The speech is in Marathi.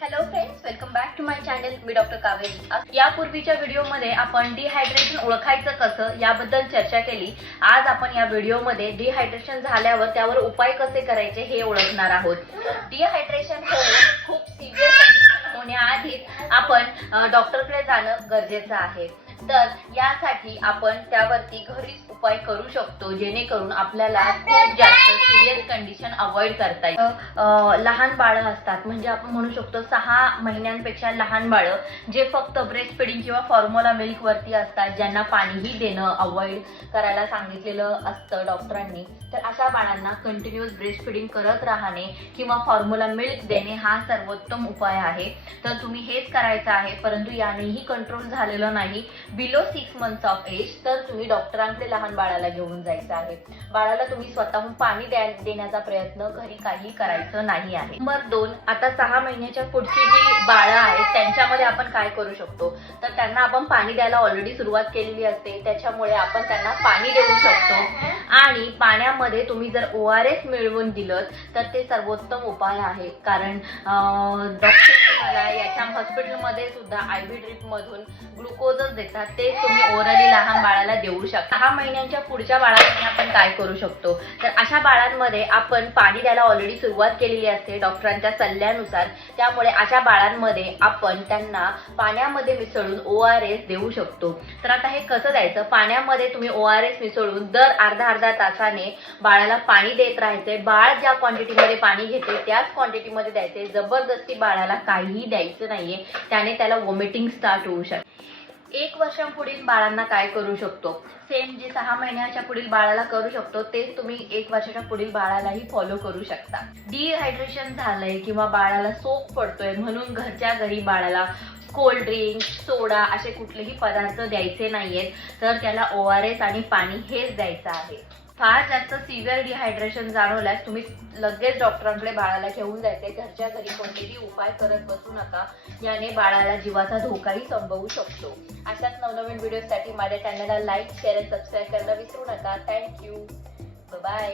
Hello friends, welcome back to my channel. मी डॉक्टर कावेरी. यापूर्वीच्या व्हिडिओमध्ये आपण डिहायड्रेशन ओळखायचं कसं याबद्दल चर्चा केली. आज आपण या व्हिडिओमध्ये डिहायड्रेशन झाल्यावर त्यावर उपाय कसे करायचे हे ओळखणार आहोत. डिहायड्रेशन खूप सिव्हिअर कंडिशन होण्याआधीच आपण डॉक्टरकडे जाणं गरजेचं आहे. तर यासाठी आपण त्यावरती घरीच उपाय करू शकतो, जेणेकरून आपल्याला खूप जास्त सिरियस कंडिशन अवॉइड करता येईल. लहान बाळं असतात, म्हणजे आपण म्हणू शकतो 6 महिन्यांपेक्षा लहान बाळं जे फक्त ब्रेस्ट फिडिंग किंवा फॉर्म्युला मिल्क वरती असतात, ज्यांना पाणीही देणं अवॉइड करायला सांगितलेलं असतं डॉक्टरांनी. तर अशा बाळांना कंटिन्युअस ब्रेस्ट फिडिंग करत राहणे किंवा फॉर्म्युला मिल्क देणे हा सर्वोत्तम उपाय आहे. तर तुम्ही हेच करायचं आहे. परंतु यानेही कंट्रोल झालेलं नाही बिलो 6 मंथ्स ऑफ एज, तर तुम्ही डॉक्टरांकडे लहान बाळाला घेऊन जायचं आहे. बाळाला तुम्ही स्वतःहून पाणी देण्याचा प्रयत्न घरी काही करायचं नाही आहे. नंबर 2, आता 6 महिन्याच्या पुढची जी बाळं आहेत त्यांच्यामध्ये आपण काय करू शकतो, तर त्यांना आपण पाणी द्यायला ऑलरेडी सुरुवात केलेली असते, त्याच्यामुळे आपण त्यांना पाणी देऊ शकतो. आणि पाण्यामध्ये तुम्ही जर ORS मिळवून दिलं तर ते सर्वोत्तम उपाय आहे. कारण डॉक्टर तुम्हाला याच्या हॉस्पिटलमध्ये सुद्धा IV ड्रिप मधून ग्लुकोजच देतात, ते तुम्ही ओरली लहान बाळाला देऊ शकता. 6 महिन्यांच्या पुढच्या बाळांमध्ये आपण काय करू शकतो, तर अशा बाळांमध्ये आपण पाणी द्यायला ऑलरेडी सुरुवात केलेली असते डॉक्टरांच्या सल्ल्यानुसार. त्यामुळे अशा बाळांमध्ये आपण त्यांना पाण्यामध्ये मिसळून ORS देऊ शकतो. तर आता हे कसं द्यायचं, पाण्यामध्ये तुम्ही ORS मिसळून दर अर्धा तासाने बाळाला पाणी देत राहायचे. बाळ ज्या क्वांटिटीमध्ये पाणी घेते त्याच क्वांटिटीमध्ये द्यायचे. जबरदस्ती बाळाला काहीही द्यायचं नाहीये, त्याने त्याला वॉमिटिंग स्टार्ट होऊ शकते. 1 वर्षांपुढील बाळांना काय करू शकतो, सेम जे 6 महिन्याच्या पुढील बाळाला करू शकतो तेच तुम्ही 1 वर्षाच्या पुढील बाळालाही फॉलो करू शकता. डिहायड्रेशन झालंय किंवा बाळाला सोक पडतोय म्हणून घरच्या घरी बाळाला कोल्ड ड्रिंक, सोडा असे कुठलेही पदार्थ द्यायचे नाहीयेत. तर त्याला ORS आणि पाणी हेच द्यायचं आहे. फार जास्त सिव्हिअर डिहायड्रेशन जाणवल्यास तुम्ही लगेच डॉक्टरांकडे बाळाला घेऊन जायचे. घरच्या घरी कोणतेही उपाय करत बसू नका, याने बाळाला जीवाचा धोकाही संभवू शकतो. अशाच नवनवीन व्हिडिओसाठी माझ्या चॅनलला लाईक, शेअर आणि सबस्क्राईब करायला विसरू नका. थँक्यू. बाय.